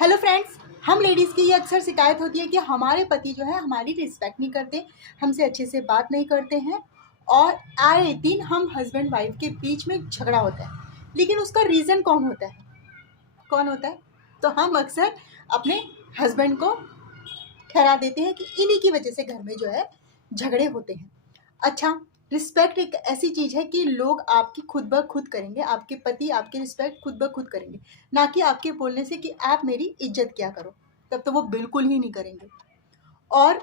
Hello friends, हम ladies की ये अक्सर शिकायत होती है कि हमारे पति जो है हमारी रिस्पेक्ट नहीं करते, हमसे अच्छे से बात नहीं करते हैं और आए दिन हम हस्बैंड वाइफ के बीच में झगड़ा होता है। लेकिन उसका रीज़न कौन होता है? कौन होता है? तो हम अक्सर अपने हस्बैंड को ठहरा देते हैं कि इन्हीं की वजह से घर में जो है झगड़े होते हैं। अच्छा, रिस्पेक्ट एक ऐसी चीज़ है कि लोग आपकी खुद ब खुद करेंगे, आपके पति आपकी रिस्पेक्ट खुद ब खुद करेंगे, ना कि आपके बोलने से कि आप मेरी इज्जत किया करो, तब तो वो बिल्कुल ही नहीं करेंगे। और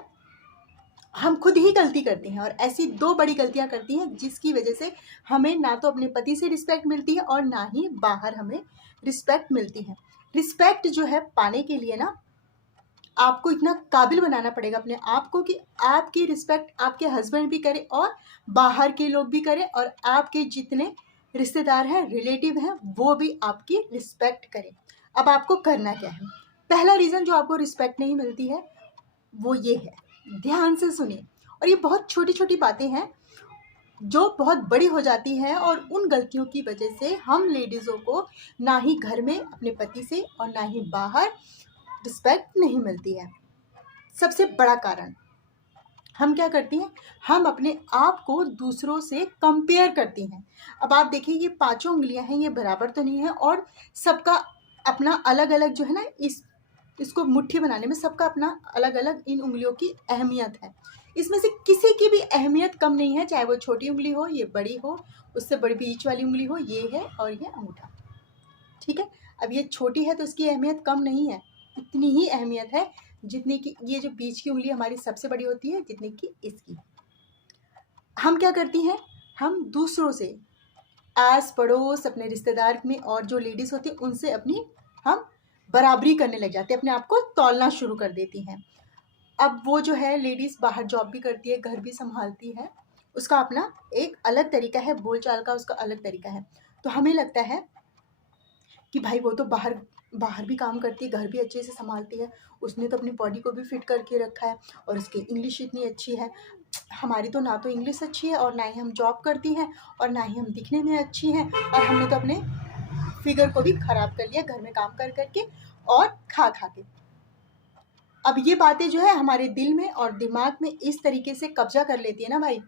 हम खुद ही गलती करते हैं और ऐसी 2 बड़ी गलतियाँ करती हैं जिसकी वजह से हमें ना तो अपने पति से रिस्पेक्ट मिलती है और ना ही बाहर हमें रिस्पेक्ट मिलती है। रिस्पेक्ट जो है पाने के लिए ना आपको इतना काबिल बनाना पड़ेगा अपने आप को कि आपकी रिस्पेक्ट आपके हस्बैंड भी करें और बाहर के लोग भी करें और आपके जितने रिश्तेदार हैं, रिलेटिव हैं, वो भी आपकी रिस्पेक्ट करें। अब आपको करना क्या है? पहला रीज़न जो आपको रिस्पेक्ट नहीं मिलती है, वो ये है, ध्यान से सुनिए। और ये बहुत छोटी-छोटी बातें हैं, जो बहुत बड़ी हो जाती हैं और उन गलतियों की वजह से हम लेडीज़ों को ना ही घर में अपने पति से और ना ही बाहर रिस्पेक्ट नहीं मिलती है। सबसे बड़ा कारण हम क्या करती हैं, हम अपने आप को दूसरों से कंपेयर करती हैं। अब आप देखिए ये पाँचों उँगलियाँ हैं, ये बराबर तो नहीं है और सबका अपना अलग-अलग जो है ना, इसको मुट्ठी बनाने में सबका अपना अलग-अलग इन उँगलियों की अहमियत है। इसमें से किसी की भी अहमियत कम नहीं है, चाहे वो छोटी उँगली हो, ये बड़ी हो, उससे बड़ी बीच वाली उँगली हो, ये है और ये अंगूठा। ठीक है? अब ये छोटी है तो इसकी अहमियत कम नहीं है, इतनी ही अहमियत है जितनी कि ये जो बीच की उँगली हमारी सबसे बड़ी होती है, जितनी कि इसकी। हम क्या करती हैं, हम दूसरों से, आस-पड़ोस, अपने रिश्तेदार में और जो लेडीज़ होती हैं उनसे अपनी हम बराबरी करने लग जाते हैं, अपने आप को तौलना शुरू कर देती हैं। अब वो जो है लेडीज़ बाहर जॉब भी करती है, घर भी सँभालती है, उसका अपना एक अलग तरीका है, बोलचाल का उसका अलग तरीका है। तो हमें लगता है कि भाई वो तो बाहर बाहर भी काम करती है, घर भी अच्छे से सँभालती है, उसने तो अपनी बॉडी को भी फिट करके रखा है और उसकी इंग्लिश इतनी अच्छी है। हमारी तो ना तो इंग्लिश अच्छी है और ना ही हम जॉब करती हैं और ना ही हम दिखने में अच्छी हैं और हमने तो अपने फिगर को भी ख़राब कर लिया घर में काम कर के और खा के। अब ये बातें जो है हमारे दिल में और दिमाग में इस तरीके से कब्ज़ा कर लेती है ना भाई,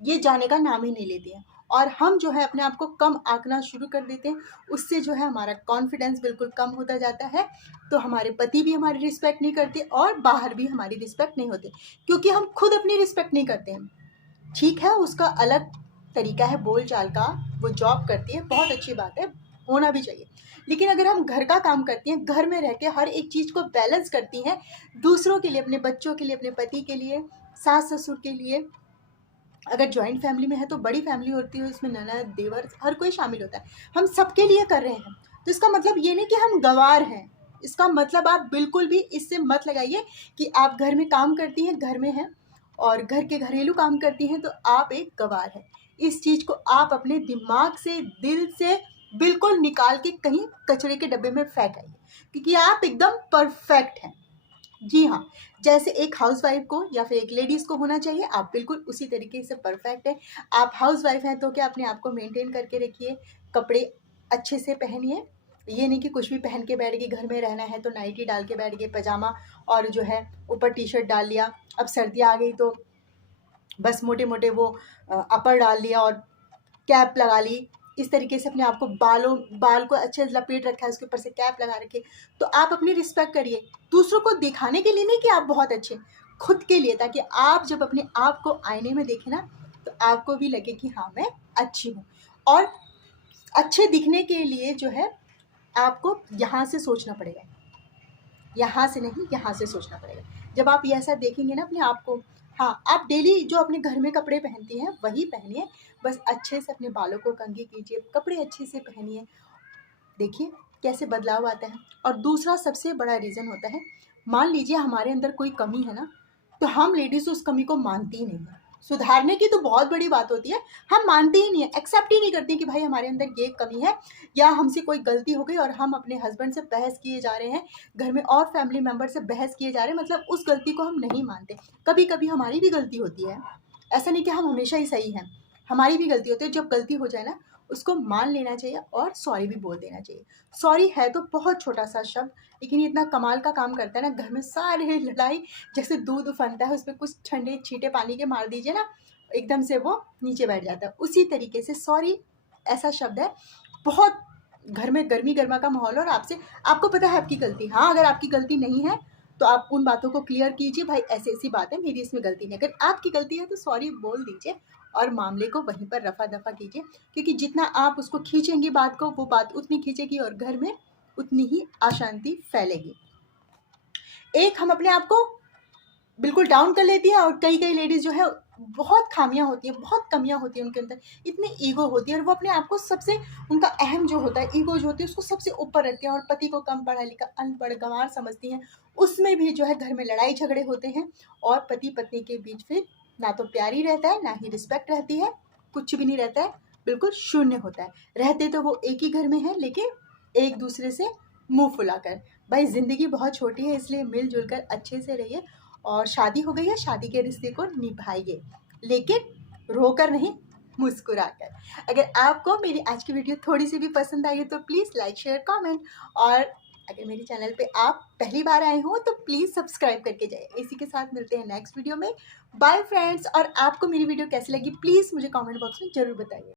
ये जाने का नाम ही नहीं लेती हैं और हम जो है अपने आप को कम आंकना शुरू कर देते हैं। उससे जो है हमारा कॉन्फिडेंस बिल्कुल कम होता जाता है, तो हमारे पति भी हमारी रिस्पेक्ट नहीं करते और बाहर भी हमारी रिस्पेक्ट नहीं होती, क्योंकि हम खुद अपनी रिस्पेक्ट नहीं करते हैं। ठीक है, उसका अलग तरीका है बोल-चाल का, वो जॉब करती है, बहुत अच्छी बात है, होना भी चाहिए। लेकिन अगर हम घर का काम करती हैं, घर में रह के हर एक चीज़ को बैलेंस करती हैं, दूसरों के लिए, अपने बच्चों के लिए, अपने पति के लिए, सास-ससुर के लिए, अगर जॉइंट फैमिली में है तो बड़ी फैमिली होती है, उसमें ननद, देवर हर कोई शामिल होता है। हम सबके लिए कर रहे हैं, तो इसका मतलब ये नहीं कि हम गँवार हैं। इसका मतलब आप बिल्कुल भी इससे मत लगाइए कि आप घर में काम करती हैं, घर में हैं और घर के घरेलू काम करती हैं तो आप एक गँवार हैं। इस चीज़ को आप अपने दिमाग से, दिल से बिल्कुल निकाल के कहीं कचरे के डब्बे में फेंक आइए, क्योंकि आप एकदम परफेक्ट हैं। जी हाँ, जैसे एक हाउसवाइफ़ को या फिर एक लेडीज़ को होना चाहिए, आप बिल्कुल उसी तरीके से परफ़ेक्ट हैं। आप हाउसवाइफ़ हैं तो क्या अपने आप को मेंटेन करके रखिए, कपड़े अच्छे से पहनिए। ये नहीं कि कुछ भी पहन के बैठ गई, घर में रहना है तो नाइटी डाल के बैठ गए, पजामा और जो है ऊपर टी-शर्ट डाल लिया। अब सर्दियाँ आ गई तो बस मोटे-मोटे वो अपर डाल लिया और कैप लगा ली। इस तरीके से अपने आप को बाल को अच्छे से लपेट रखा है, उसके ऊपर से कैप लगा रखी है। तो आप अपनी रिस्पेक्ट करिए, दूसरों को दिखाने के लिए नहीं कि आप बहुत अच्छे हैं, खुद के लिए, ताकि आप जब अपने आप को आईने में देखें ना, तो आपको भी लगे कि हाँ, मैं अच्छी हूँ। और अच्छे दिखने के लिए जो है, आपको यहाँ से सोचना पड़ेगा, यहाँ से नहीं, यहाँ से सोचना पड़ेगा। जब आप ये ऐसा देखेंगे ना अपने आप को, हाँ, आप डेली जो अपने घर में कपड़े पहनती हैं, वही पहनिए, बस अच्छे से अपने बालों को कंघी कीजिए, कपड़े अच्छे से पहनिए। देखिए कैसे बदलाव आता है। और दूसरा सबसे बड़ा रीज़न होता है, मान लीजिए हमारे अंदर कोई कमी है ना, तो हम लेडीज़ उस कमी को मानती ही नहीं है। सुधारने की तो बहुत बड़ी बात होती है, हम मानते ही नहीं है, एक्सेप्ट ही नहीं करते कि भाई हमारे अंदर ये कमी है या हमसे कोई गलती हो गई और हम अपने हस्बैंड से बहस किए जा रहे हैं, घर में और फैमिली मेंबर से बहस किए जा रहे हैं, मतलब उस गलती को हम नहीं मानते। कभी-कभी हमारी भी गलती होती है, ऐसा नहीं कि हम हमेशा ही सही हैं, हमारी भी गलती होती है। जब गलती हो जाए ना, उसको मान लेना चाहिए और सॉरी भी बोल देना चाहिए। सॉरी है तो बहुत छोटा सा शब्द, लेकिन ये इतना कमाल का काम करता है ना, घर में सारी लड़ाई जैसे दूध उफनता है उसमें कुछ ठंडे छींटे पानी के मार दीजिए ना, एकदम से वो नीचे बैठ जाता है। उसी तरीके से सॉरी ऐसा शब्द है, बहुत घर में गर्मी गर्मा का माहौल है और आपसे, आपको पता है आपकी गलती, हाँ अगर आपकी गलती नहीं है तो आप उन बातों को क्लियर कीजिए, भाई ऐसी ऐसी बात है, मेरी इसमें गलती नहीं। अगर आपकी गलती है तो सॉरी बोल दीजिए और मामले को वहीं पर रफा दफा कीजिए, क्योंकि जितना आप उसको खींचेंगी बात को, वो बात उतनी खींचेगी और घर में उतनी ही अशांति फैलेगी। एक हम अपने आप को बिल्कुल डाउन कर लेती है और कई कई लेडीज़ जो है बहुत खामियां होती हैं, बहुत कमियां होती हैं उनके अंदर, इतनी ईगो होती है और वो अपने आप को सबसे, उनका अहम जो होता है, ईगो जो होती है उसको सबसे ऊपर रखती हैं और पति को कम पढ़ा लिखा अनपढ़ गंवार समझती हैं। उसमें भी जो है घर में लड़ाई झगड़े होते हैं और पति पत्नी के बीच फिर ना तो प्यार ही रहता है, ना ही रिस्पेक्ट रहती है, कुछ भी नहीं रहता है, बिल्कुल शून्य होता है। रहते तो वो एक ही घर में है लेकिन एक दूसरे से मुंह फुलाकर। भाई ज़िंदगी बहुत छोटी है, इसलिए मिलजुल कर अच्छे से रहिए और शादी हो गई है, शादी के रिश्ते को निभाइए, लेकिन रोकर नहीं, मुस्कुराकर। अगर आपको मेरी आज की वीडियो थोड़ी सी भी पसंद आई है तो प्लीज़ लाइक शेयर कमेंट, और अगर मेरे चैनल पे आप पहली बार आए हो तो प्लीज़ सब्सक्राइब करके जाइए। इसी के साथ मिलते हैं नेक्स्ट वीडियो में। Bye friends. और आपको मेरी वीडियो कैसी लगी प्लीज़ मुझे कमेंट बॉक्स में ज़रूर बताइए।